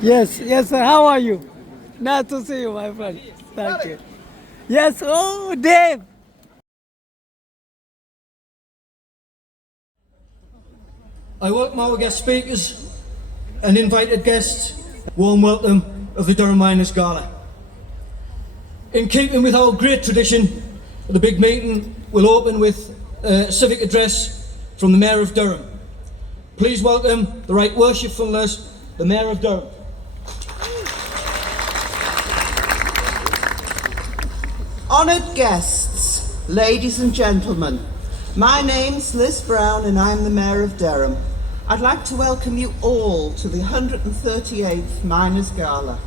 Yes, yes, sir. How are you? Nice to see you, my friend. Thank you. Yes, oh, Dave. I welcome our guest speakers and invited guests. Warm welcome of the Durham Miners Gala. In keeping with our great tradition, the big meeting will open with a civic address from the Mayor of Durham. Please welcome the Right Worshipfulness, the Mayor of Durham. Honoured guests, ladies and gentlemen, my name's Liz Brown and I'm the Mayor of Durham. I'd like to welcome you all to the 138th Miners Gala.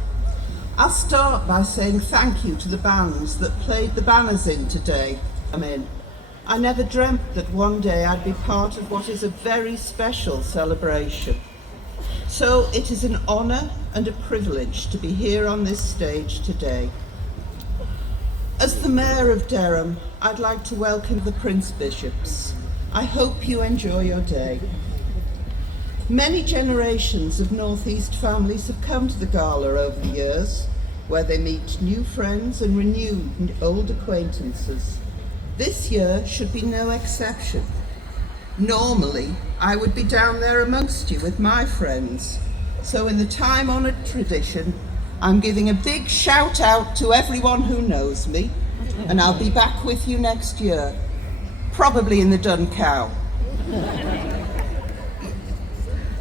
I'll start by saying thank you to the bands that played the banners in today. I never dreamt that one day I'd be part of what is a very special celebration. So it is an honour and a privilege to be here on this stage today. As the Mayor of Durham, I'd like to welcome the Prince Bishops. I hope you enjoy your day. Many generations of North East families have come to the gala over the years, where they meet new friends and renew old acquaintances. This year should be no exception. Normally, I would be down there amongst you with my friends. So in the time-honoured tradition, I'm giving a big shout out to everyone who knows me, and I'll be back with you next year, probably in the Dun Cow.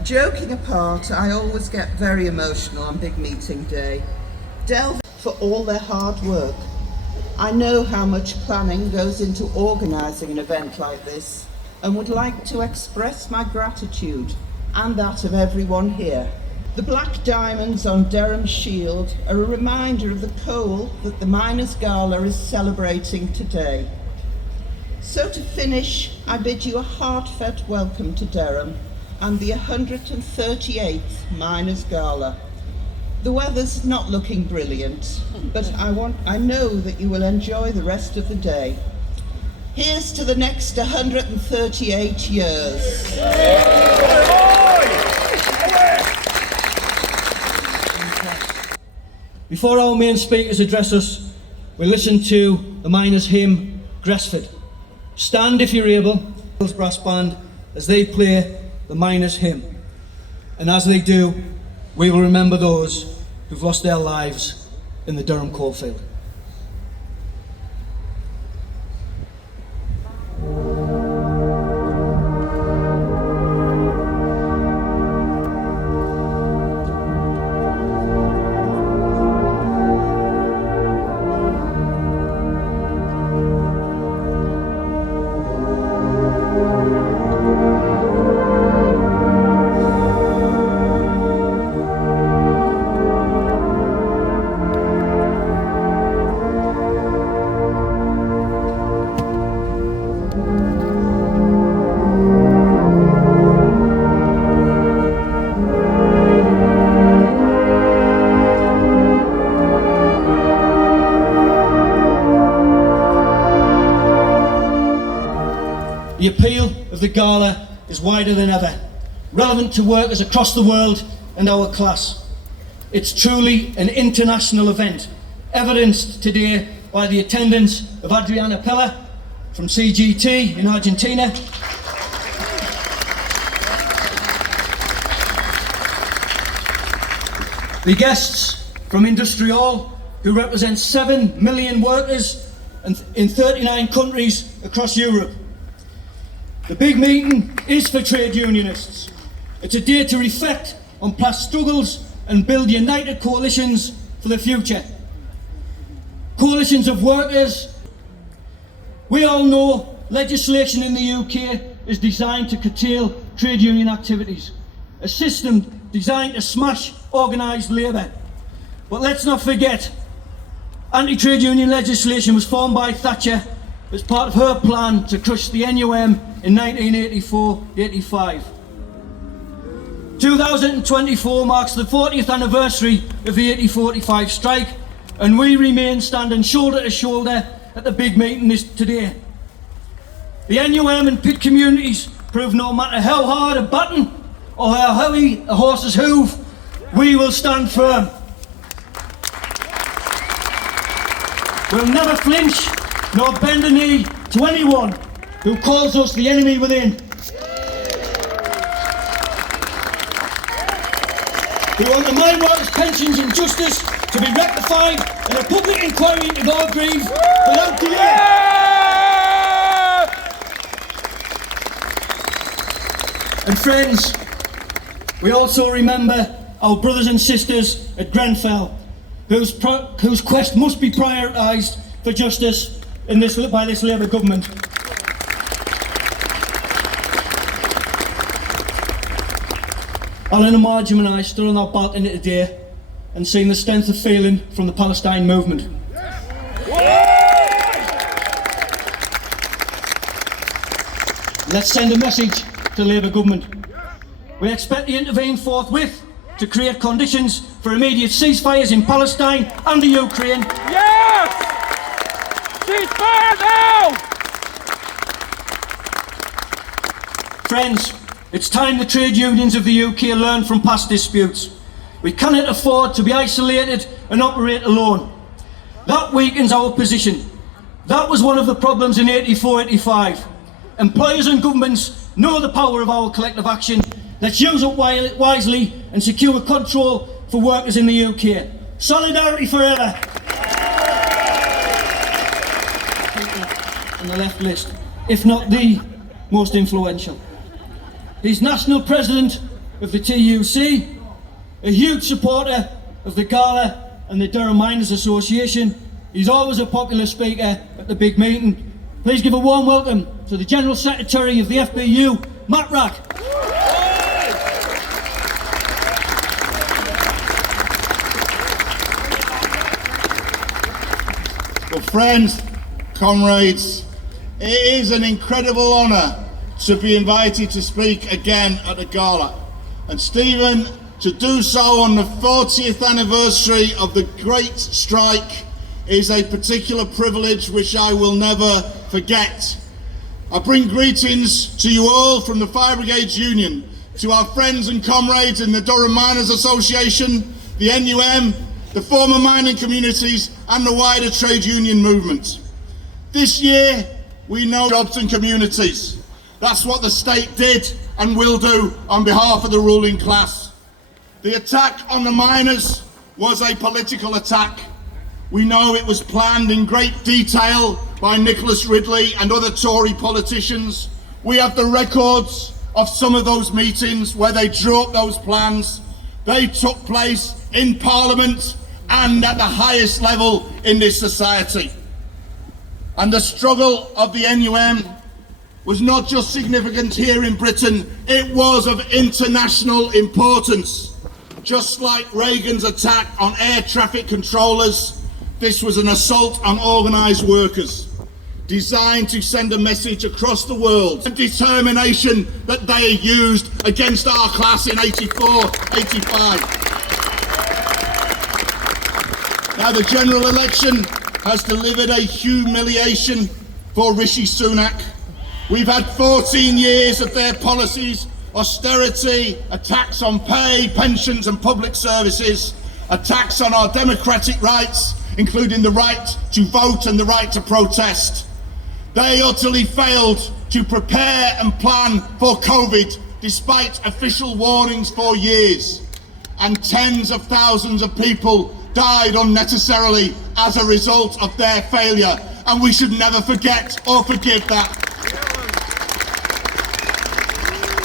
Joking apart, I always get very emotional on big meeting day. Delve for all their hard work. I know how much planning goes into organising an event like this and would like to express my gratitude and that of everyone here. The black diamonds on Durham's shield are a reminder of the coal that the Miners Gala is celebrating today. So to finish, I bid you a heartfelt welcome to Durham and the 138th Miners Gala. The weather's not looking brilliant, but I know that you will enjoy the rest of the day. Here's to the next 138 years. Before our main speakers address us, we listen to the miners' hymn, Gresford. Stand if you're able, brass band, as they play the miners' hymn. And as they do, we will remember those who've lost their lives in the Durham coalfield. The appeal of the gala is wider than ever, relevant to workers across the world and our class. It's truly an international event, evidenced today by the attendance of Adriana Pella from CGT in Argentina, the guests from Industrial, who represent 7 million workers in 39 countries across Europe. The big meeting is for trade unionists. It's a day to reflect on past struggles and build united coalitions for the future. Coalitions of workers. We all know legislation in the UK is designed to curtail trade union activities, a system designed to smash organised labour. But let's not forget, anti-trade union legislation was formed by Thatcher as part of her plan to crush the NUM in 1984-85. 2024 marks the 40th anniversary of the 80-45 strike, and we remain standing shoulder to shoulder at the big meeting today. The NUM and pit communities prove no matter how hard a button or how heavy a horse's hoof, we will stand firm. We'll never flinch nor bend a knee to anyone who calls us the enemy within. We want the mine workers' pensions and justice to be rectified and a public inquiry into their grief without delay. And friends, we also remember our brothers and sisters at Grenfell, whose quest must be prioritised for justice by this Labour government. Alan and Marjorie and I stood on our balcony today and seen the strength of feeling from the Palestine movement. Let's send a message to the Labour government. We expect to intervene forthwith to create conditions for immediate ceasefires in Palestine and the Ukraine. Yes! Ceasefire now! Friends, it's time the trade unions of the UK learn from past disputes. We cannot afford to be isolated and operate alone. That weakens our position. That was one of the problems in 84-85. Employers and governments know the power of our collective action. Let's use it wisely and secure control for workers in the UK. Solidarity forever! On the left list, if not the most influential. He's national president of the TUC, a huge supporter of the Gala and the Durham Miners Association, He's always a popular speaker at the big meeting. Please give a warm welcome to the General Secretary of the FBU, Matt Rack. Well, friends, comrades, it is an incredible honour to be invited to speak again at the gala. And Stephen, to do so on the 40th anniversary of the Great Strike is a particular privilege which I will never forget. I bring greetings to you all from the Fire Brigades Union, to our friends and comrades in the Durham Miners Association, the NUM, the former mining communities and the wider trade union movement. This year, we know jobs and communities. That's what the state did and will do on behalf of the ruling class. The attack on the miners was a political attack. We know it was planned in great detail by Nicholas Ridley and other Tory politicians. We have the records of some of those meetings where they drew up those plans. They took place in Parliament and at the highest level in this society. And the struggle of the NUM was not just significant here in Britain, it was of international importance. Just like Reagan's attack on air traffic controllers, this was an assault on organised workers, designed to send a message across the world, a determination that they used against our class in 84, 85. Now the general election has delivered a humiliation for Rishi Sunak. We've had 14 years of their policies, austerity, attacks on pay, pensions and public services, attacks on our democratic rights, including the right to vote and the right to protest. They utterly failed to prepare and plan for COVID, despite official warnings for years. And tens of thousands of people died unnecessarily as a result of their failure. And we should never forget or forgive that.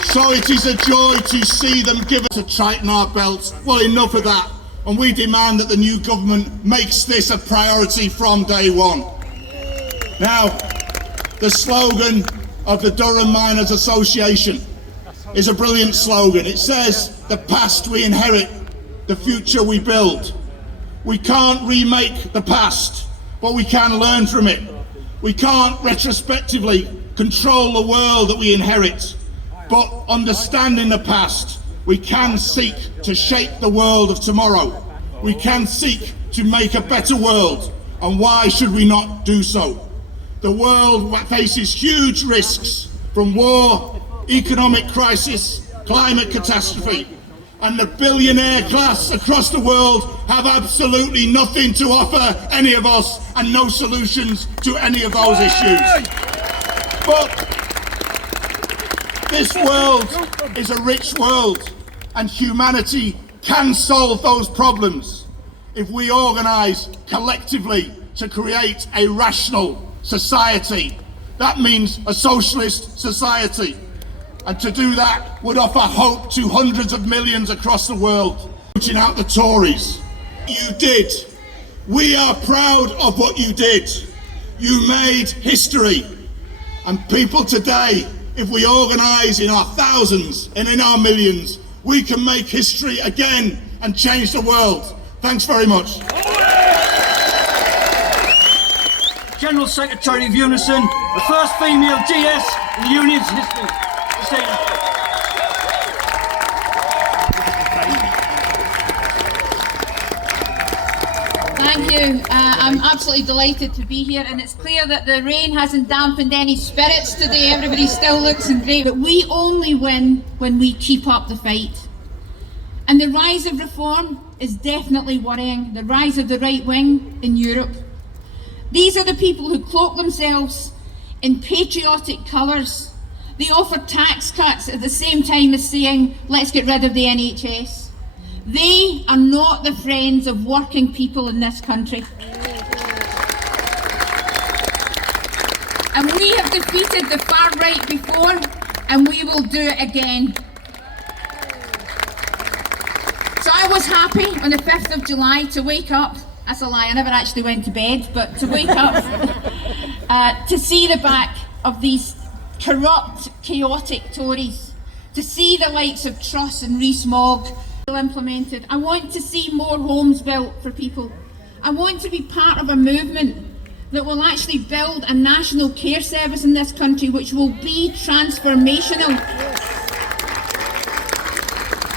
So it is a joy to see them give us a tighten our belts. Well, enough of that. And we demand that the new government makes this a priority from day one. Now, the slogan of the Durham Miners Association is a brilliant slogan. It says, "The past we inherit, the future we build." We can't remake the past, but we can learn from it. We can't retrospectively control the world that we inherit, but understanding the past, we can seek to shape the world of tomorrow. We can seek to make a better world, and why should we not do so? The world faces huge risks from war, economic crisis, climate catastrophe, and the billionaire class across the world have absolutely nothing to offer any of us and no solutions to any of those issues. But this world is a rich world, and humanity can solve those problems if we organise collectively to create a rational society. That means a socialist society. And to do that would offer hope to hundreds of millions across the world. Putting out the Tories. You did. We are proud of what you did. You made history. And people today, if we organise in our thousands and in our millions, we can make history again and change the world. Thanks very much. General Secretary of Unison, the first female GS in the union's history. Thank you. I'm absolutely delighted to be here, and it's clear that the rain hasn't dampened any spirits today. Everybody still looks great, but we only win when we keep up the fight. And the rise of reform is definitely worrying. The rise of the right wing in Europe. These are the people who cloak themselves in patriotic colours. They offer tax cuts at the same time as saying, let's get rid of the NHS. They are not the friends of working people in this country. And we have defeated the far right before, and we will do it again. So I was happy on the 5th of July to wake up That's a lie, I never actually went to bed, but to wake up, to see the back of these corrupt, chaotic Tories, to see the likes of Truss and Rees-Mogg implemented. I want to see more homes built for people. I want to be part of a movement that will actually build a national care service in this country which will be transformational.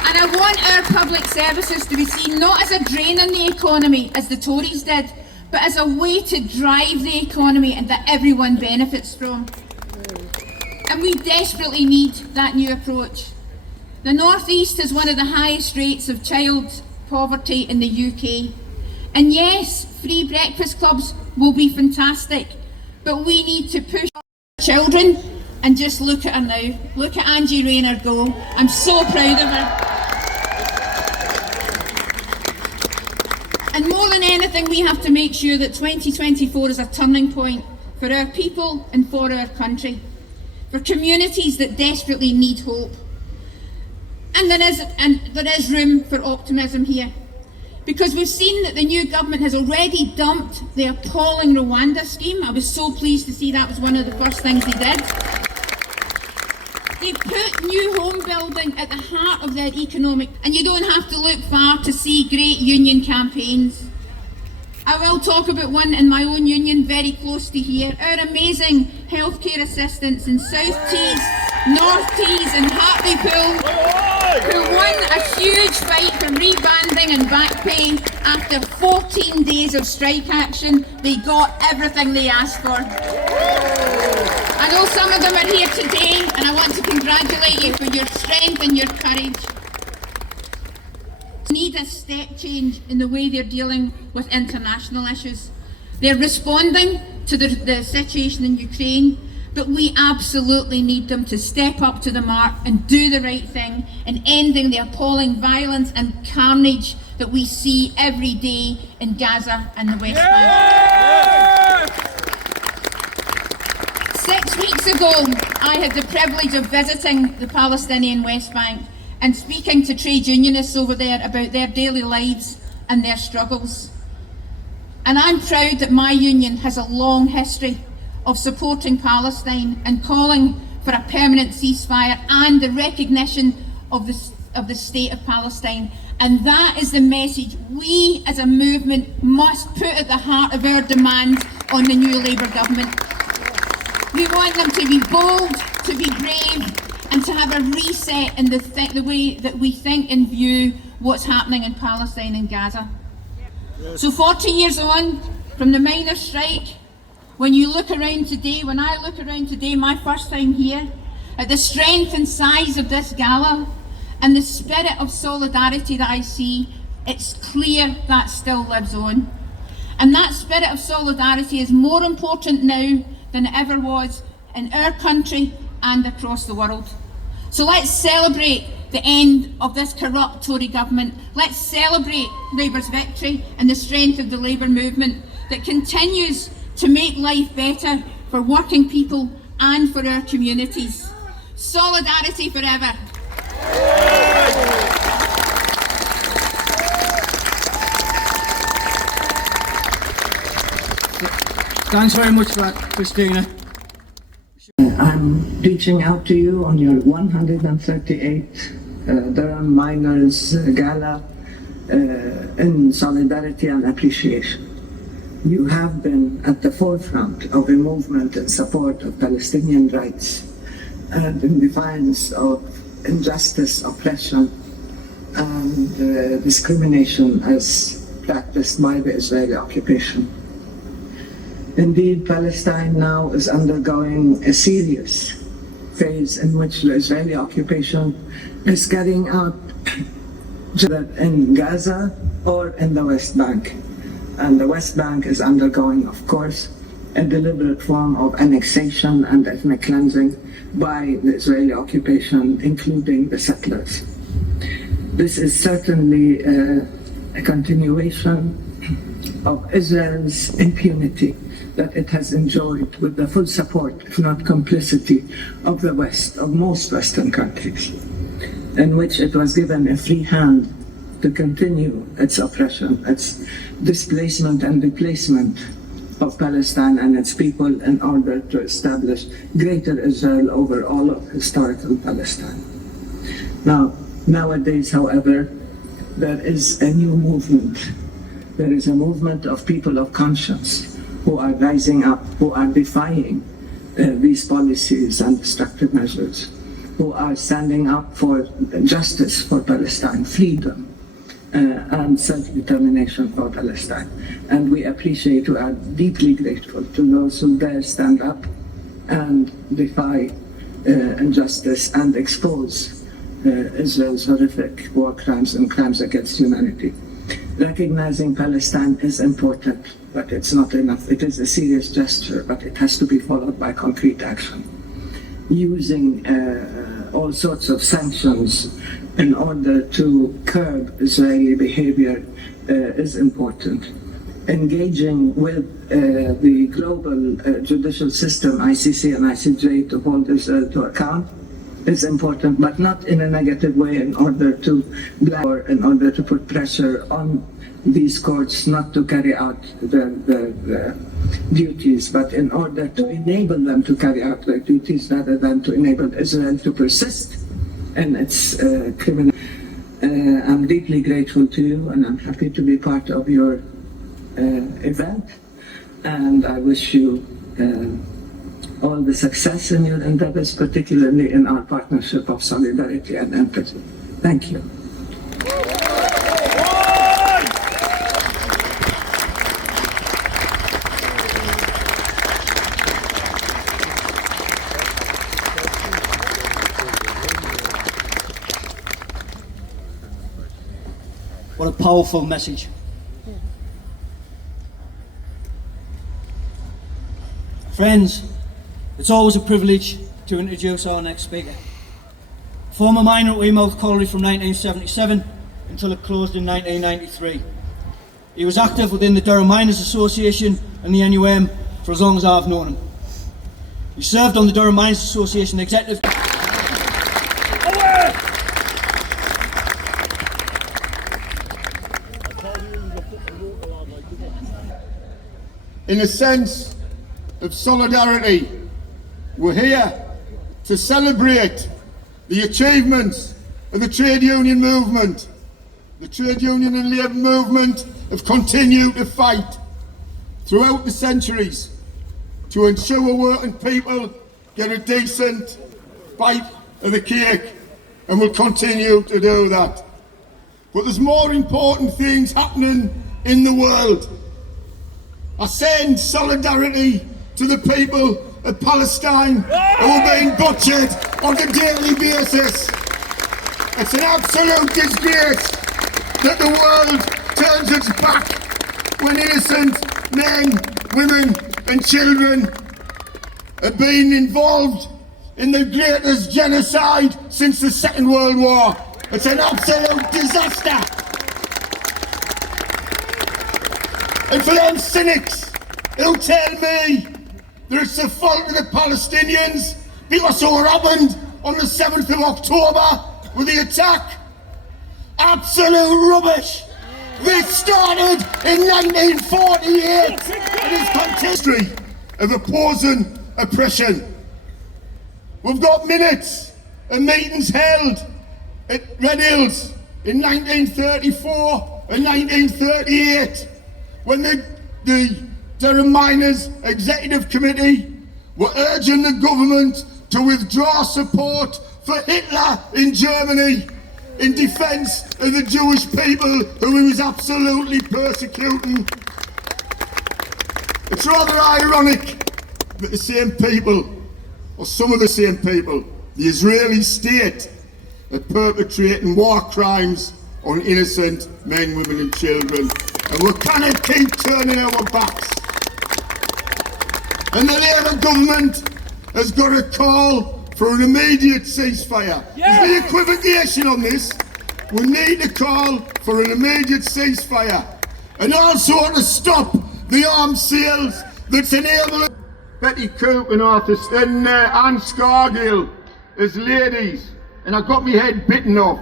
And I want our public services to be seen not as a drain on the economy, as the Tories did, but as a way to drive the economy and that everyone benefits from. And we desperately need that new approach. The North East has one of the highest rates of child poverty in the UK. And yes, free breakfast clubs will be fantastic, but we need to push children. And just look at her now. Look at Angie Rayner go. I'm so proud of her. And more than anything, we have to make sure that 2024 is a turning point for our people and for our country, for communities that desperately need hope. And there is room for optimism here, because we've seen that the new government has already dumped the appalling Rwanda scheme. I was so pleased to see that was one of the first things they did. They put new home building at the heart of their economic, and you don't have to look far to see great union campaigns. I will talk about one in my own union very close to here. Our amazing healthcare assistants in South Tees, North Tees and Hartlepool, who won a huge fight for rebanding and back pay. After 14 days of strike action, they got everything they asked for. I know some of them are here today, and I want to congratulate you for your strength and your courage. We need a step change in the way they're dealing with international issues. They're responding to the situation in Ukraine, but we absolutely need them to step up to the mark and do the right thing in ending the appalling violence and carnage that we see every day in Gaza and the West Bank. 6 weeks ago, I had the privilege of visiting the Palestinian West Bank and speaking to trade unionists over there about their daily lives and their struggles. And I'm proud that my union has a long history of supporting Palestine and calling for a permanent ceasefire and the recognition of the state of Palestine. And that is the message we as a movement must put at the heart of our demands on the new Labour government. We want them to be bold, to be brave, and to have a reset in the way that we think and view what's happening in Palestine and Gaza. So 40 years on from the miners' strike, when you look around today, when I look around today, my first time here, at the strength and size of this gala and the spirit of solidarity that I see, it's clear that still lives on. And that spirit of solidarity is more important now than it ever was in our country and across the world. So let's celebrate the end of this corrupt Tory government. Let's celebrate Labour's victory and the strength of the Labour movement that continues to make life better for working people and for our communities. Solidarity forever. Thanks very much for that, Christina. I'm reaching out to you on your 138th Durham Miners Gala in solidarity and appreciation. You have been at the forefront of a movement in support of Palestinian rights and in defiance of injustice, oppression, and discrimination as practiced by the Israeli occupation. Indeed, Palestine now is undergoing a serious phase in which the Israeli occupation is carrying out in Gaza or in the West Bank. And the West Bank is undergoing, of course, a deliberate form of annexation and ethnic cleansing by the Israeli occupation, including the settlers. This is certainly a continuation of Israel's impunity that it has enjoyed with the full support, if not complicity, of the West, of most Western countries, in which it was given a free hand to continue its oppression, its displacement and replacement of Palestine and its people in order to establish greater Israel over all of historical Palestine. Now, nowadays, however, there is a new movement. There is a movement of people of conscience who are rising up, who are defying these policies and destructive measures, who are standing up for justice for Palestine, freedom, and self-determination for Palestine. And we appreciate, we are deeply grateful to those who dare stand up and defy injustice and expose Israel's horrific war crimes and crimes against humanity. Recognizing Palestine is important, but it's not enough. It is a serious gesture, but it has to be followed by concrete action. Using all sorts of sanctions in order to curb Israeli behavior is important. Engaging with the global judicial system, ICC and ICJ, to hold Israel to account is important, but not in a negative way in order to or in order to put pressure on these courts not to carry out their duties, but in order to enable them to carry out their duties rather than to enable Israel to persist in its criminal. I'm deeply grateful to you, and I'm happy to be part of your event, and I wish you all the success in your endeavors, particularly in our partnership of solidarity and empathy. Thank you. What a powerful message. Friends, it's always a privilege to introduce our next speaker. Former miner at Weymouth Colliery from 1977 until it closed in 1993. He was active within the Durham Miners Association and the NUM for as long as I've known him. He served on the Durham Miners Association Executive. In a sense of solidarity, we're here to celebrate the achievements of the trade union movement. The trade union and labour movement have continued to fight throughout the centuries to ensure working people get a decent bite of the cake, and will continue to do that. But there's more important things happening in the world. I send solidarity to the people of Palestine who are being butchered on a daily basis. It's an absolute disgrace that the world turns its back when innocent men, women and children are being involved in the greatest genocide since the Second World War. It's an absolute disaster. And for them cynics who tell me that it's the fault of the Palestinians because of what happened on the 7th of October with the attack, absolute rubbish. This started in 1948 and is history of opposing oppression. We've got minutes of meetings held at Red Hills in 1934 and 1938 when the Durham Miners Executive Committee were urging the government to withdraw support for Hitler in Germany in defence of the Jewish people who he was absolutely persecuting. It's rather ironic that the same people, or some of the same people, the Israeli state, are perpetrating war crimes on innocent men, women and children. And we cannot keep turning our backs. And the Labour government has got a call for an immediate ceasefire. There's the equivocation on this. We need a call for an immediate ceasefire. And also to stop the arms sales that's enabling Betty Coop and Anne Scargill as ladies. And I got my head bitten off.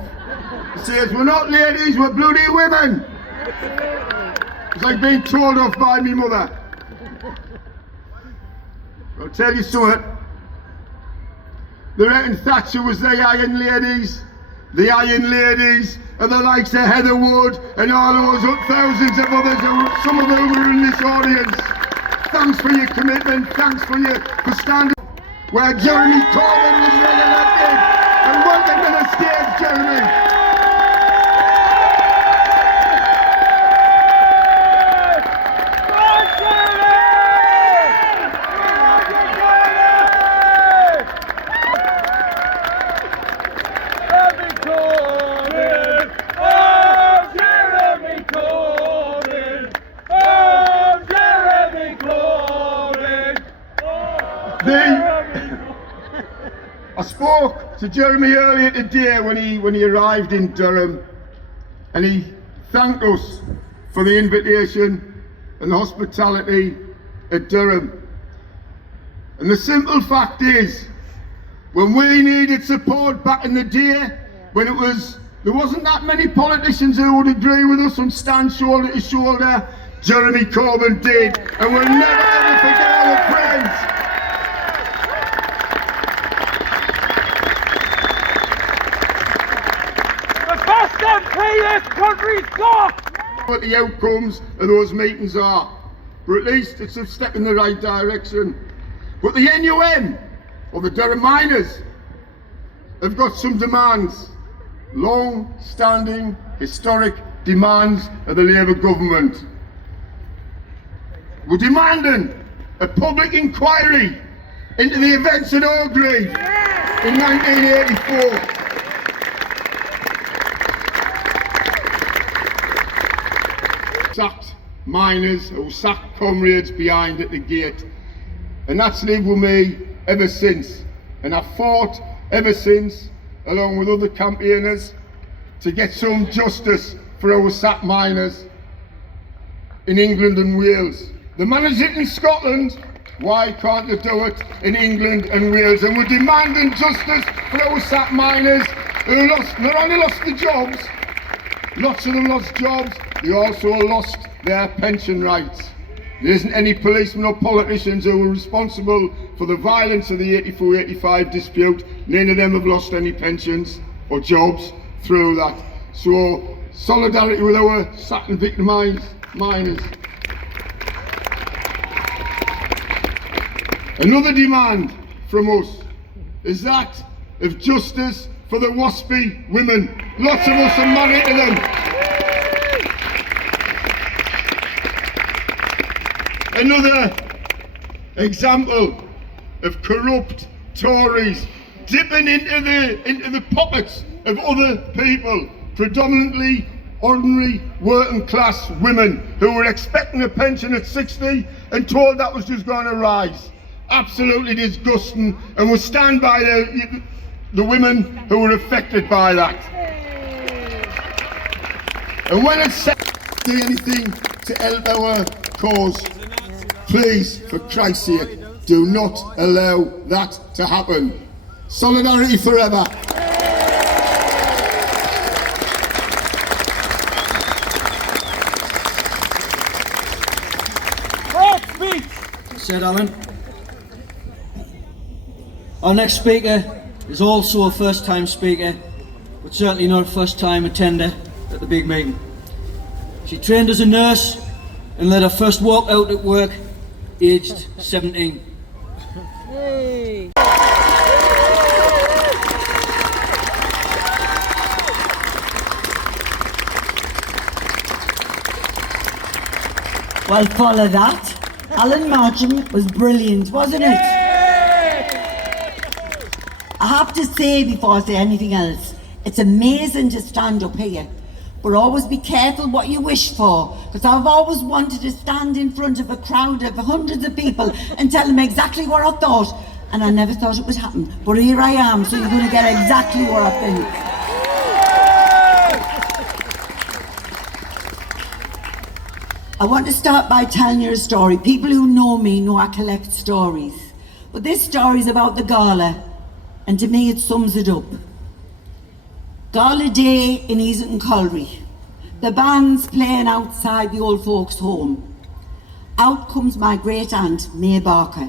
Says we're not ladies, we're bloody women. It's like being told off by me mother. I'll tell you something. They reckon Thatcher was the Iron Ladies. The Iron Ladies are the likes of Heather Wood and all those thousands of others, some of whom are in this audience. Thanks for your commitment, thanks for standing where Jeremy Corbyn was re-elected. And welcome to the stage, Jeremy. I spoke to Jeremy earlier today when he arrived in Durham, and he thanked us for the invitation and the hospitality at Durham. And the simple fact is, when we needed support back in the day, when there wasn't that many politicians who would agree with us and stand shoulder to shoulder, Jeremy Corbyn did, and we'll never ever forget our friends. This country's got! What the outcomes of those meetings are, but at least it's a step in the right direction. But the NUM, or the Durham Miners, have got some demands, long-standing, historic demands of the Labour government. We're demanding a public inquiry into the events at Orgreave in 1984. Sacked miners who sacked comrades behind at the gate, and that's lived with me ever since, and I've fought ever since along with other campaigners to get some justice for our sacked miners in England and Wales. They manage it in Scotland, why can't they do it in England and Wales? And we're demanding justice for our sacked miners who not only lost the jobs, lots of them lost jobs, they also lost their pension rights. There isn't any policemen or politicians who were responsible for the violence of the 84-85 dispute. None of them have lost any pensions or jobs through that. So, solidarity with our sacked and victimised miners. Another demand from us is that of justice for the waspy women. Lots of us are married to them. Another example of corrupt Tories dipping into the pockets of other people, predominantly ordinary working class women who were expecting a pension at 60 and told that was just going to rise. Absolutely disgusting, and we stand by the women who were affected by that. And when it's said to do anything to help our cause, please, for Christ's sake, do not allow that to happen. Solidarity forever. Said Alan. Our next speaker is also a first-time speaker, but certainly not a first-time attender at the big meeting. She trained as a nurse and led her first walk out at work aged 17. Hey. Well, follow that. Alan Marcham was brilliant, wasn't it? I have to say, before I say anything else, it's amazing to stand up here, but always be careful what you wish for, because I've always wanted to stand in front of a crowd of hundreds of people and tell them exactly what I thought, and I never thought it would happen. But here I am, so you're going to get exactly what I think. I want to start by telling you a story. People who know me know I collect stories. But this story is about the gala, and to me it sums it up. Gala Day in Easington Colliery. The band's playing outside the old folks' home. Out comes my great aunt, May Barker.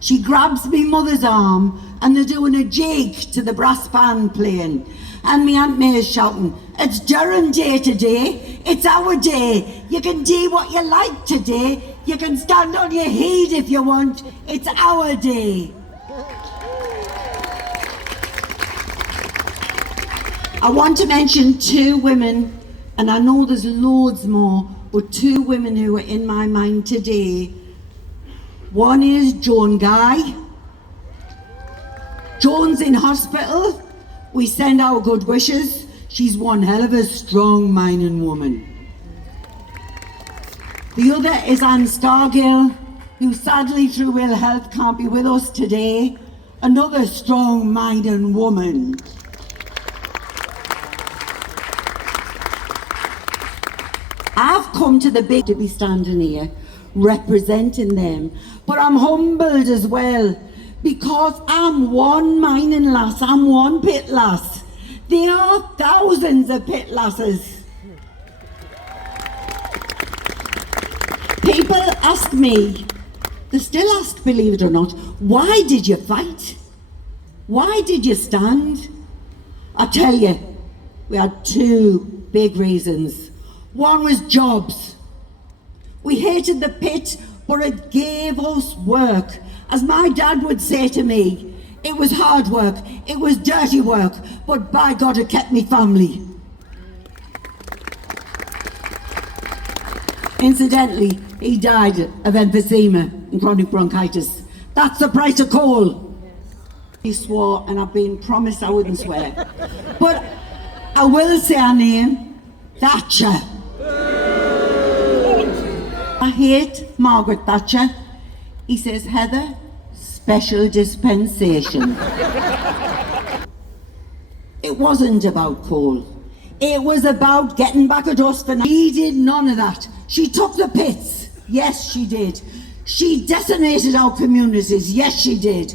She grabs me mother's arm and they're doing a jig to the brass band playing. And me Aunt May is shouting, "It's Durham Day today, it's our day. You can do what you like today. You can stand on your head if you want, it's our day." I want to mention two women, and I know there's loads more, but two women who are in my mind today. One is Joan Guy. Joan's in hospital. We send our good wishes. She's one hell of a strong mining woman. The other is Anne Scargill, who sadly through ill health can't be with us today. Another strong mining woman. I've come to the big to be standing here representing them, but I'm humbled as well because I'm one mining lass, I'm one pit lass. There are thousands of pit lasses. People ask me, they still ask, believe it or not, why did you fight? Why did you stand? I tell you, we had two big reasons. One was jobs. We hated the pit, but it gave us work. As my dad would say to me, it was hard work, it was dirty work, but by God it kept me family. Incidentally, he died of emphysema and chronic bronchitis. That's the price of coal. He swore, and I've been promised I wouldn't swear. But I will say her name, Thatcher. I hate Margaret Thatcher. He says, Heather, special dispensation. It wasn't about coal. It was about getting back at us for. She did none of that. She took the pits. Yes, she did. She decimated our communities. Yes, she did.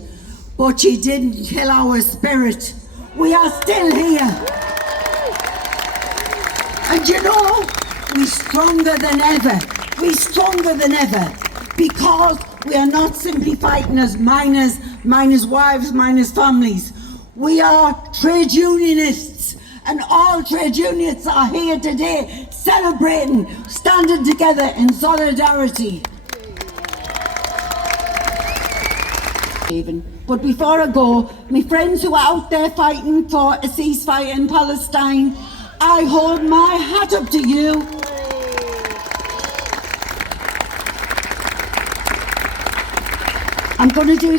But she didn't kill our spirit. We are still here. And you know, we're stronger than ever. We're stronger than ever because we are not simply fighting as miners, miners' wives, miners' families. We are trade unionists, and all trade unionists are here today celebrating, standing together in solidarity. But before I go, my friends who are out there fighting for a ceasefire in Palestine, I hold my hat up to you. I'm going to do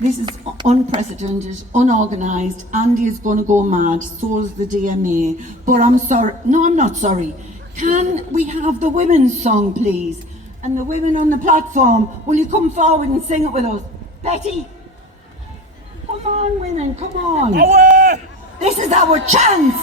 this is unprecedented, unorganised. Andy is going to go mad, so is the DMA. But I'm sorry. No, I'm not sorry. Can we have the women's song, please? And the women on the platform, will you come forward and sing it with us? Betty? Come on, women, come on. Away! This is our chance.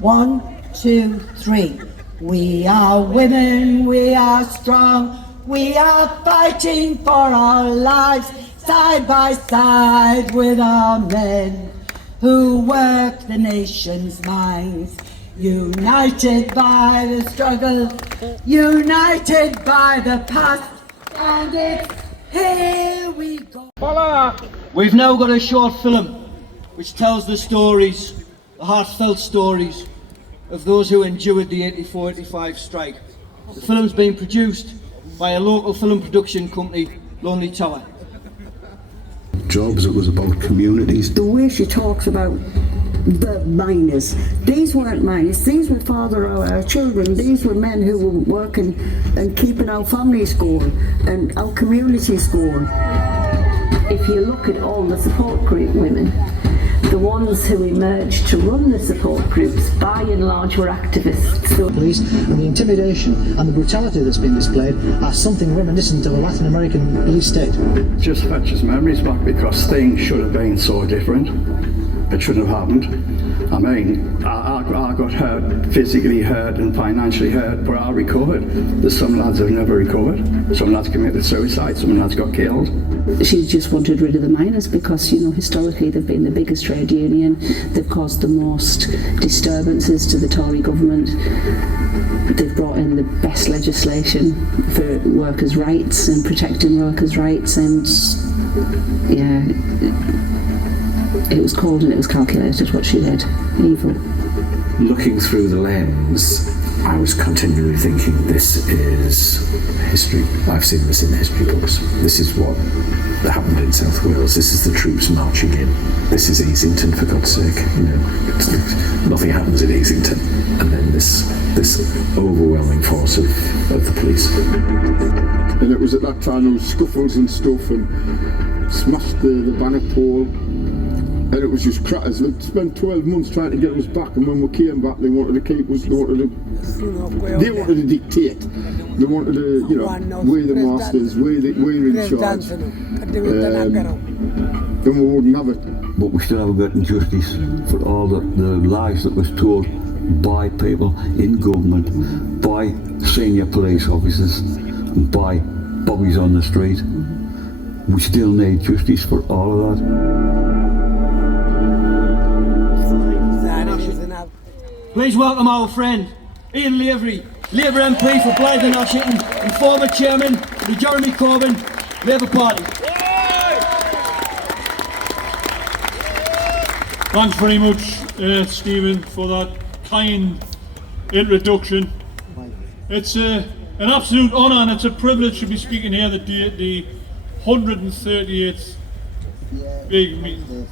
Come on. 1, 2, 3. We are women, we are strong, we are fighting for our lives, side by side with our men who work the nation's mines. United by the struggle, united by the past, and it's here we go. We've now got a short film which tells the stories, the heartfelt stories of those who endured the 84-85 strike. The film's been produced by a local film production company, Lonely Tower. Jobs, it was about communities. The way she talks about the miners, these weren't miners, these were father of our children, these were men who were working and keeping our families going and our communities going. If you look at all the support group women, the ones who emerged to run the support groups by and large were activists. Police and the intimidation and the brutality that's been displayed are something reminiscent of a Latin American police state. It just fetches memories back because things should have been so different. It shouldn't have happened. I mean, I I got hurt, physically hurt and financially hurt, but I recovered. There's some lads that have never recovered. Some lads committed suicide, some lads got killed. She just wanted rid of the miners because, you know, historically they've been the biggest trade union. They've caused the most disturbances to the Tory government. They've brought in the best legislation for workers' rights and protecting workers' rights, and yeah, it was cold and it was calculated what she did. Evil. Looking through the lens, I was continually thinking, this is history. I've seen this in the history books. This is what happened in South Wales. This is the troops marching in. This is Easington, for God's sake. You know, nothing happens in Easington. And then this overwhelming force of the police. And it was at that time there was scuffles and stuff, and smashed the banner pole. And it was just crackers. They spent 12 months trying to get us back, and when we came back, they wanted to keep us. They wanted to dictate. They wanted to, you know, we're the masters, we're in charge. And we wouldn't have it. But we still haven't gotten justice for all the lies that was told by people in government, by senior police officers, and by bobbies on the street. We still need justice for all of that. Please welcome our friend Ian Lavery, Labour MP for Blythe Ashington and former chairman of the Jeremy Corbyn Labour Party. Thanks very much, Stephen, for that kind introduction. It's an absolute honour and it's a privilege to be speaking here the 138th big meeting.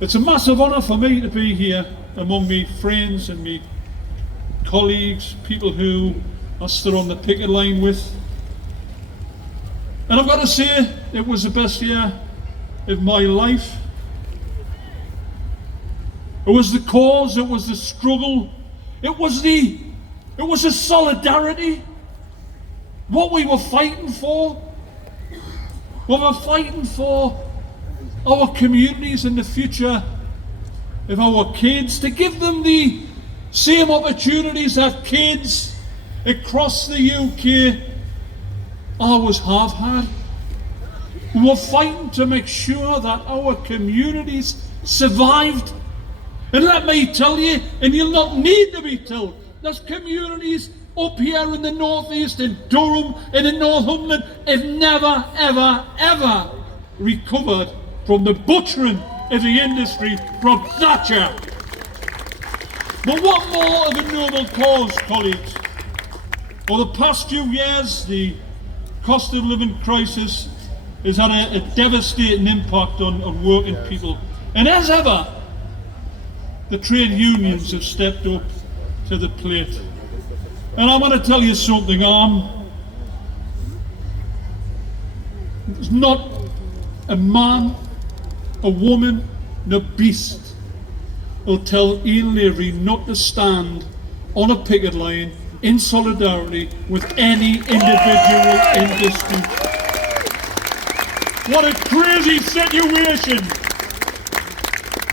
It's a massive honour for me to be here among me friends and me colleagues, people who I stood on the picket line with. And I've got to say, it was the best year of my life. It was the cause, it was the struggle, it was the solidarity. What we were fighting for. We were fighting for our communities and the future of our kids, to give them the same opportunities that kids across the UK always have had. We were fighting to make sure that our communities survived. And let me tell you, and you'll not need to be told, there's communities up here in the northeast, in Durham and in Northumberland, have never, ever, ever recovered from the butchering of the industry from Thatcher. But what more of a noble cause, colleagues? For the past few years, the cost of living crisis has had a devastating impact on working people. And as ever, the trade unions have stepped up to the plate. And I want to tell you something, there's not a man, a woman, no beast will tell Ian Lavery not to stand on a picket line in solidarity with any individual industry. What a crazy situation!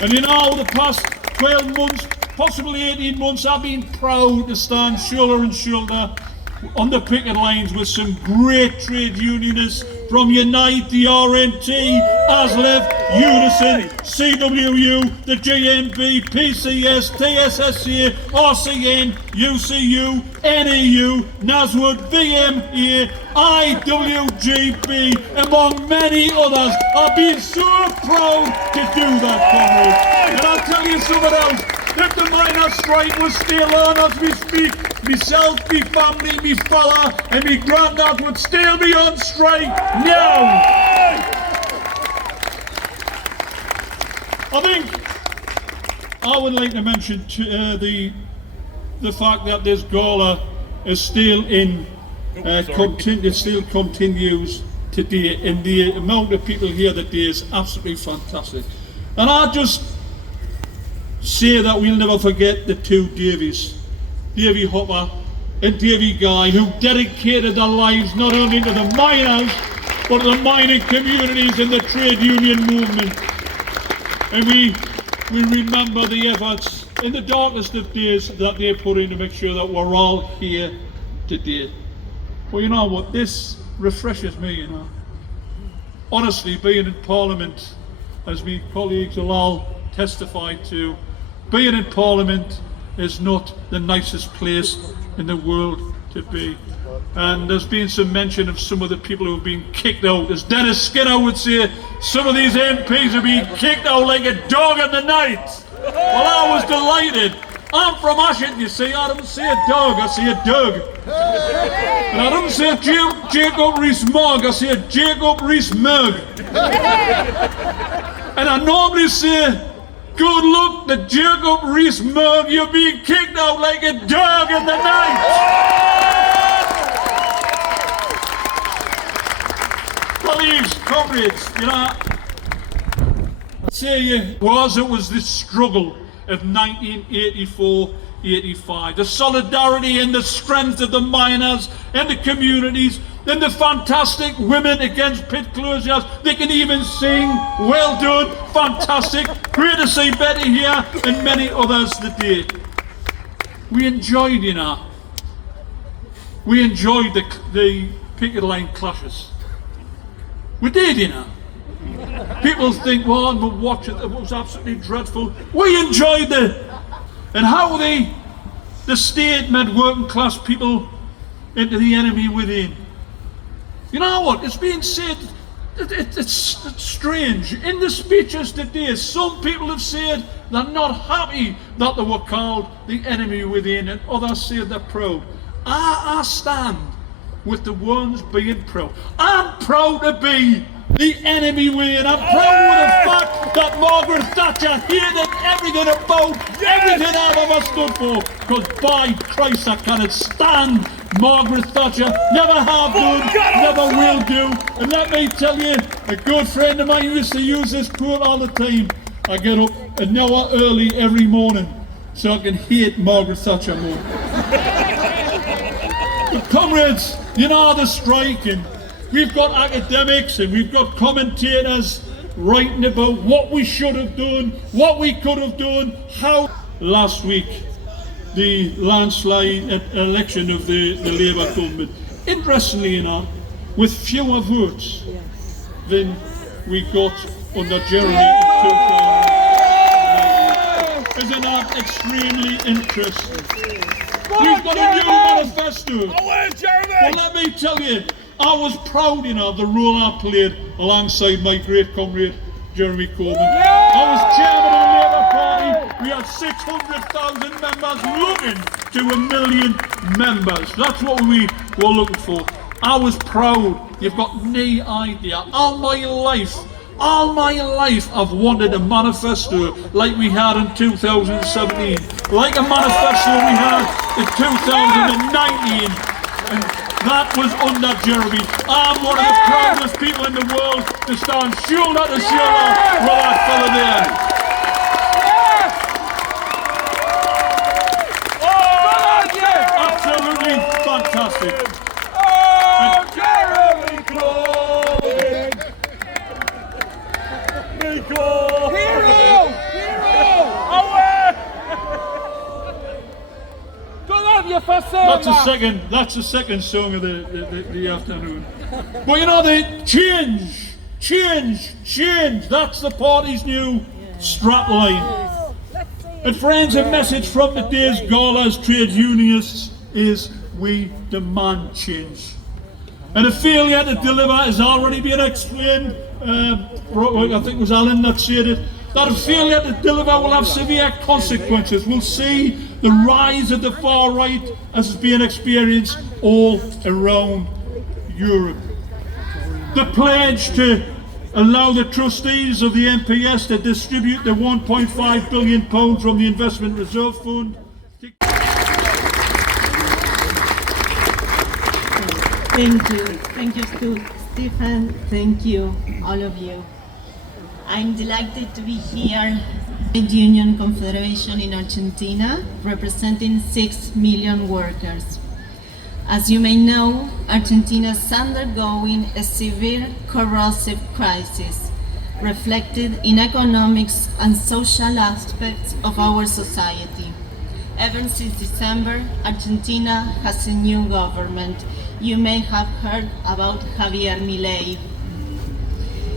And in all the past 12 months, possibly 18 months, I've been proud to stand shoulder and shoulder on the picket lines with some great trade unionists from Unite, the RNT, ASLEF, Unison, CWU, the GMB, PCS, TSSA, RCN, UCU, NEU, NASWOOD, VMA, IWGB, among many others. I've been so proud to do that, comrades. And I'll tell you something else. If the miners' strike was still on as we speak, myself, my family, my fella and my granddad would still be on strike now. I think I would like to mention the fact that this gala is still in, it still continues today, and the amount of people here today is absolutely fantastic. And I just say that we'll never forget the two Davies, Davy Hopper and Davy Guy, who dedicated their lives not only to the miners, but to the mining communities and the trade union movement. And we remember the efforts in the darkest of days that they put in to make sure that we're all here today. Well, you know what, this refreshes me, you know. Honestly, being in Parliament, as my colleagues will all testify to, being in Parliament is not the nicest place in the world to be. And there's been some mention of some of the people who have been kicked out. As Dennis Skinner would say, some of these MPs are being kicked out like a dog in the night. Well, I was delighted. I'm from Ashton, you see. I don't see a dog, I see a Doug. And I don't see a Jacob Rees-Mogg, I see a Jacob Rees-Mogg. And I normally say, good luck to Jacob Rees-Mogg, you're being kicked out like a dog in the night. Colleagues, comrades, you know, I'd say it was this struggle of 1984-85, the solidarity and the strength of the miners and the communities, and the fantastic women against pit closures. They can even sing. Well done, fantastic. Great to see Betty here and many others today. We enjoyed, you know, we enjoyed the picket line clashes. We did, you know. People think, well, but watch it, it was absolutely dreadful. We enjoyed it. And how the state made working class people into the enemy within. You know what, it's being said, it's strange. In the speeches today, some people have said they're not happy that they were called the enemy within, and others say they're proud. I stand with the ones being proud. I'm proud to be the enemy within. I'm proud of the fact that Margaret Thatcher hated everything about everything I've ever stood for. Because by Christ, I cannot stand Margaret Thatcher. Never have done, never will do. And let me tell you, a good friend of mine used to use this quote all the time. I get up an hour early every morning so I can hate Margaret Thatcher more. But comrades, you know the strike, and we've got academics and we've got commentators writing about what we should have done, what we could have done, how. Last week, the landslide election of the Labour government, interestingly enough, with fewer votes than we got under Jeremy in 2009. Isn't that extremely interesting? We've got a new manifesto. Well, let me tell you, I was proud, you know, of the role I played alongside my great comrade, Jeremy Corbyn. I was chairman of the Labour Party. We had 600,000 members looking to 1 million members. That's what we were looking for. I was proud. You've got no idea. All my life, I've wanted a manifesto like we had in 2017, like a manifesto we had in 2019, and that was under Jeremy. I'm one of the proudest people in the world to stand shoulder to shoulder with that fella there. Absolutely fantastic. Jeremy Corbyn! Hero! That's the second song of the afternoon. But you know, the change, that's the party's new strapline. And friends, a message from today's gala as trade unionists is we demand change. And a failure to deliver has already been explained. I think it was Alan that said it. That a failure to deliver will have severe consequences. We'll see the rise of the far right as is being experienced all around Europe. The pledge to allow the trustees of the MPS to distribute the £1.5 billion from the Investment Reserve Fund. Thank you, Stephen. Thank you, all of you. I'm delighted to be here at Union Confederation in Argentina, representing 6 million workers. As you may know, Argentina is undergoing a severe corrosive crisis reflected in economics and social aspects of our society. Ever since December, Argentina has a new government. You may have heard about Javier Milei.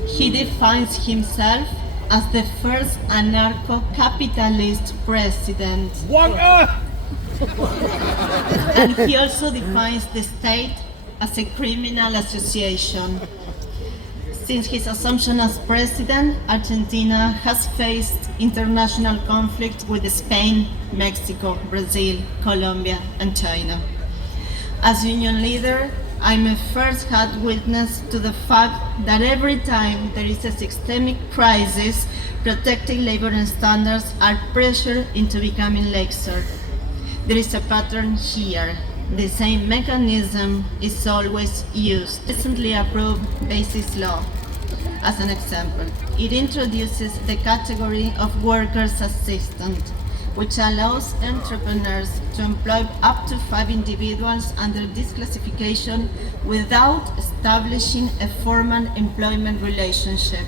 He defines himself as the first anarcho-capitalist president. And he also defines the state as a criminal association. Since his assumption as president, Argentina has faced international conflict with Spain, Mexico, Brazil, Colombia, and China. As union leader, I'm a first-hand witness to the fact that every time there is a systemic crisis, protecting labor standards are pressured into becoming lesser. There is a pattern here. The same mechanism is always used. Recently approved basis law, as an example. It introduces the category of workers' assistant, which allows entrepreneurs to employ up to 5 individuals under this classification without establishing a formal employment relationship.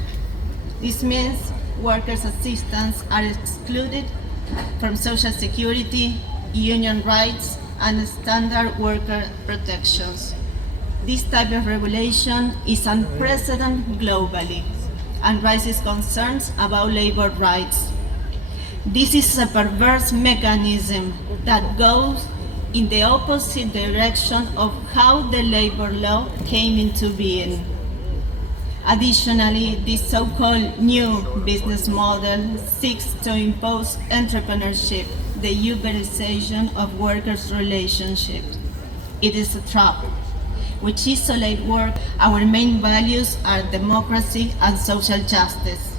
This means workers' assistants are excluded from Social Security, union rights, and standard worker protections. This type of regulation is unprecedented globally and raises concerns about labor rights. This is a perverse mechanism that goes in the opposite direction of how the labor law came into being. Additionally, this so-called new business model seeks to impose entrepreneurship, the Uberization of workers' relationships. It is a trap which isolates work. Our main values are democracy and social justice.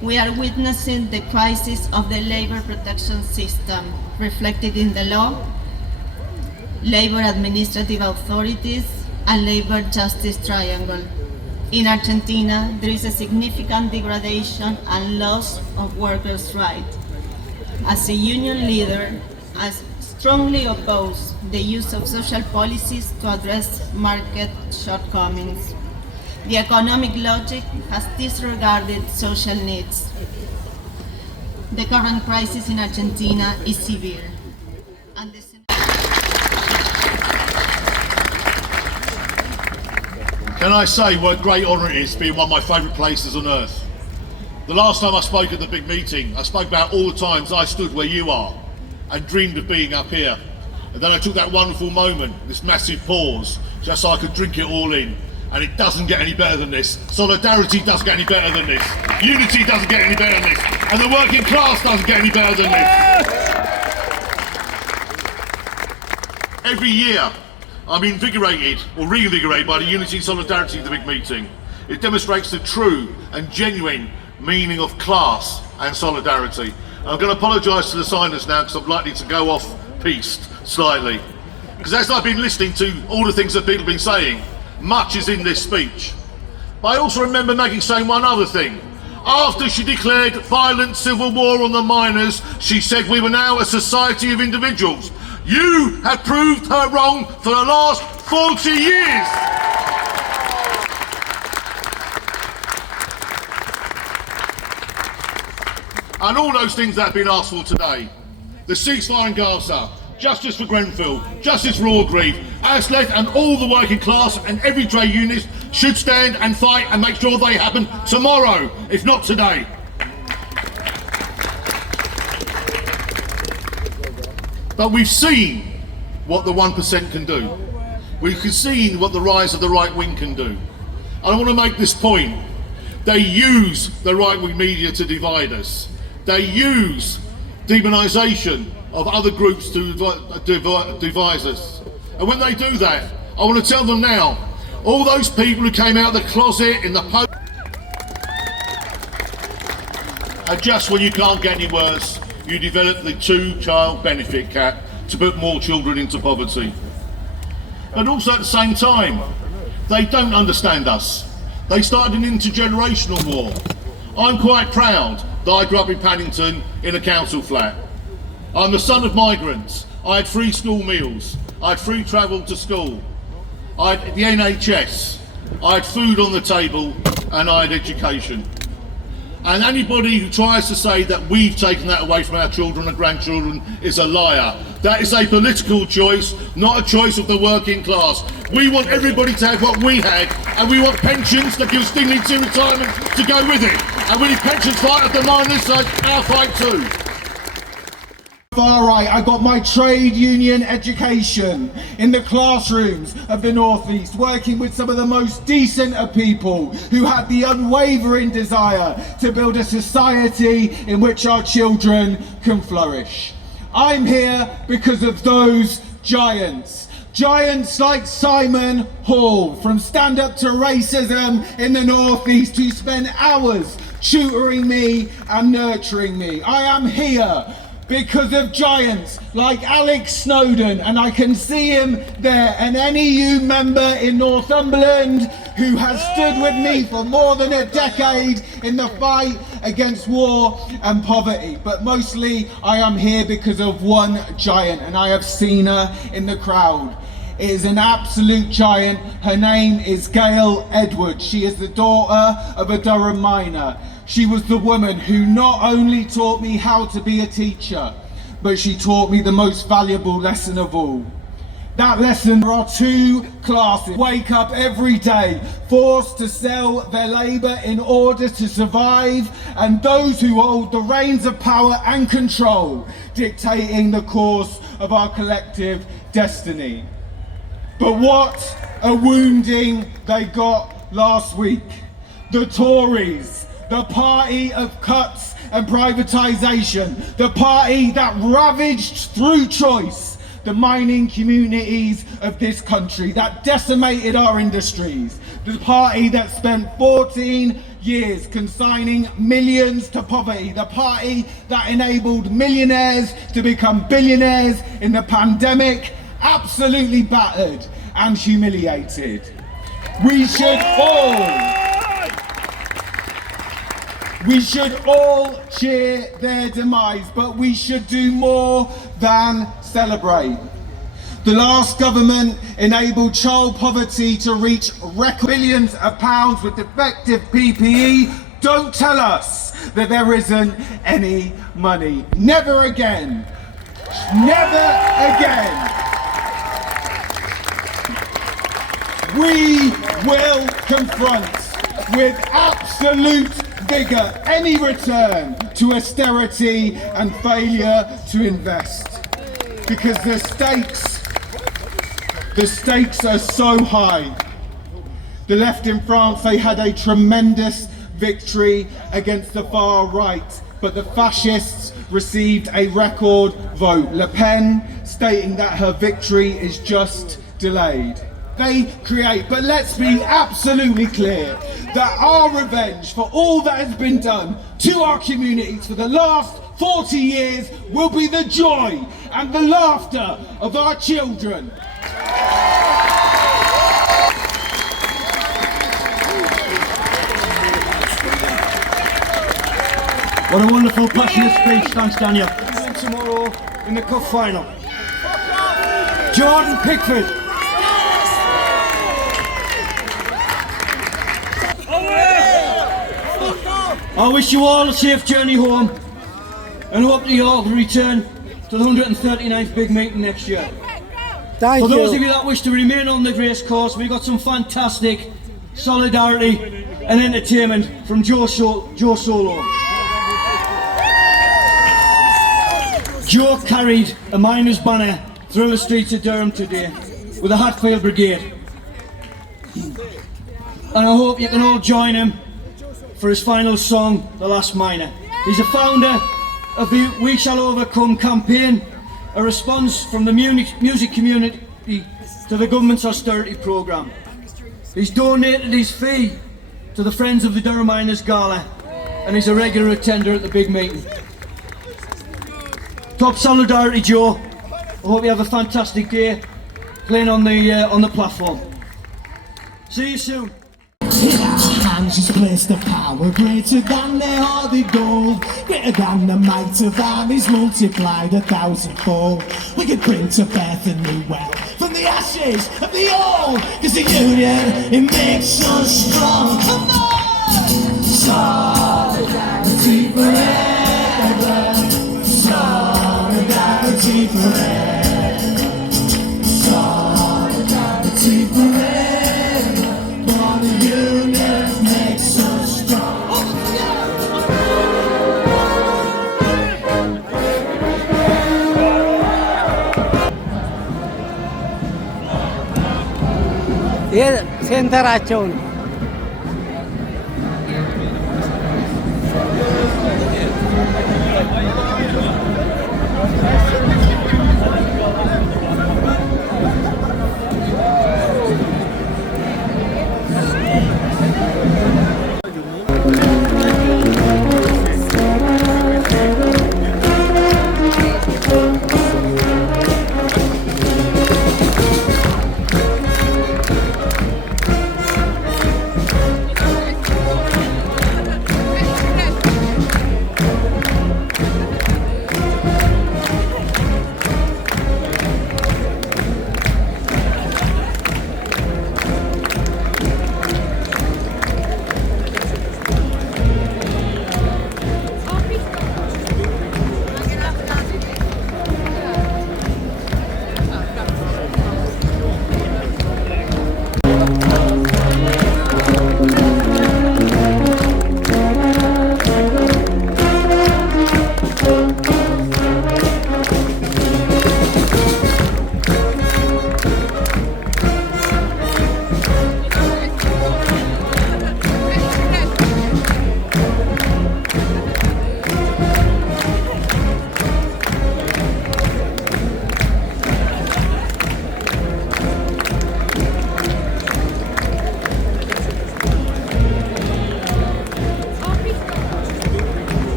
We are witnessing the crisis of the labor protection system, reflected in the law, labor administrative authorities, and labor justice triangle. In Argentina, there is a significant degradation and loss of workers' rights. As a union leader, I strongly oppose the use of social policies to address market shortcomings. The economic logic has disregarded social needs. The current crisis in Argentina is severe. And Can I say what a great honour it is to be in one of my favourite places on earth? The last time I spoke at the big meeting, I spoke about all the times I stood where you are and dreamed of being up here. And then I took that wonderful moment, this massive pause, just so I could drink it all in. And it doesn't get any better than this. Solidarity doesn't get any better than this. Unity doesn't get any better than this. And the working class doesn't get any better than this. Every year, I'm invigorated or reinvigorated by the unity and solidarity of the big meeting. It demonstrates the true and genuine meaning of class and solidarity. And I'm going to apologise to the signers now because I'm likely to go off piste slightly. Because as I've been listening to all the things that people have been saying, much is in this speech. But I also remember Maggie saying one other thing. After she declared violent civil war on the miners, she said we were now a society of individuals. You have proved her wrong for the last 40 years. And all those things that have been asked for today. The ceasefire in Gaza, justice for Grenfell, justice for Orgreave, ASLEF and all the working class and every trade unionist should stand and fight and make sure they happen tomorrow, if not today. But we've seen what the 1% can do. We've seen what the rise of the right wing can do. And I want to make this point. They use the right wing media to divide us. They use demonisation of other groups to divide us. And when they do that, I want to tell them now, all those people who came out of the closet in the post, and just when you can't get any worse, you develop the 2-child benefit cap to put more children into poverty. And also at the same time, they don't understand us. They started an intergenerational war. I'm quite proud that I grew up in Paddington in a council flat. I'm the son of migrants. I had free school meals. I had free travel to school. I had the NHS. I had food on the table and I had education. And anybody who tries to say that we've taken that away from our children and grandchildren is a liar. That is a political choice, not a choice of the working class. We want everybody to have what we had, and we want pensions that give us dignity in retirement to go with it. And we need pensions fight of the miners, so it's our fight too. Far right, I got my trade union education in the classrooms of the North East, working with some of the most decent of people who had the unwavering desire to build a society in which our children can flourish. I'm here because of those giants. Giants like Simon Hall from Stand Up to Racism in the North East, who spent hours tutoring me and nurturing me. I am here because of giants like Alex Snowden, and I can see him there, an NEU member in Northumberland who has stood with me for more than a decade in the fight against war and poverty. But mostly I am here because of one giant, and I have seen her in the crowd. It is an absolute giant. Her name is Gail Edwards. She is the daughter of a Durham miner. She was the woman who not only taught me how to be a teacher, but she taught me the most valuable lesson of all. That lesson: there are two classes wake up every day forced to sell their labour in order to survive, and those who hold the reins of power and control, dictating the course of our collective destiny. But what a wounding they got last week. The Tories, the party of cuts and privatisation, the party that ravaged through choice the mining communities of this country, that decimated our industries, the party that spent 14 years consigning millions to poverty, the party that enabled millionaires to become billionaires in the pandemic, absolutely battered and humiliated. We should all cheer their demise, but we should do more than celebrate. The last government enabled child poverty to reach record billions of pounds with defective PPE. Don't tell us that there isn't any money. Never again. Never again. We will confront with absolute vigour any return to austerity and failure to invest, because the stakes are so high. The left in France, they had a tremendous victory against the far right, but the fascists received a record vote. Le Pen stating that her victory is just delayed. They create, but let's be absolutely clear that our revenge for all that has been done to our communities for the last 40 years will be the joy and the laughter of our children. What a wonderful, passionate speech. Thanks, Daniel. Tomorrow in the cup final, Jordan Pickford. I wish you all a safe journey home, and hope that you all return to the 139th big meeting next year. For those of you that wish to remain on the race course, we've got some fantastic solidarity and entertainment from Joe Solo. Joe carried a miners' banner through the streets of Durham today with the Hatfield Brigade, and I hope you can all join him for his final song, The Last Miner. He's a founder of the We Shall Overcome campaign, a response from the music community to the government's austerity programme. He's donated his fee to the Friends of the Durham Miners Gala, and he's a regular attender at the big meeting. Top solidarity, Joe. I hope you have a fantastic day playing on the platform. See you soon. In our hands is placed a power greater than their hoarded gold, greater than the might of armies multiplied 1,000-fold. We could bring to birth a new wealth from the ashes of the old, cause the union, it makes us strong. Come on! Solidarity. Solidarity forever. Solidarity forever. For the union makes us strong. ይሄ ሴንተራቸው ነው።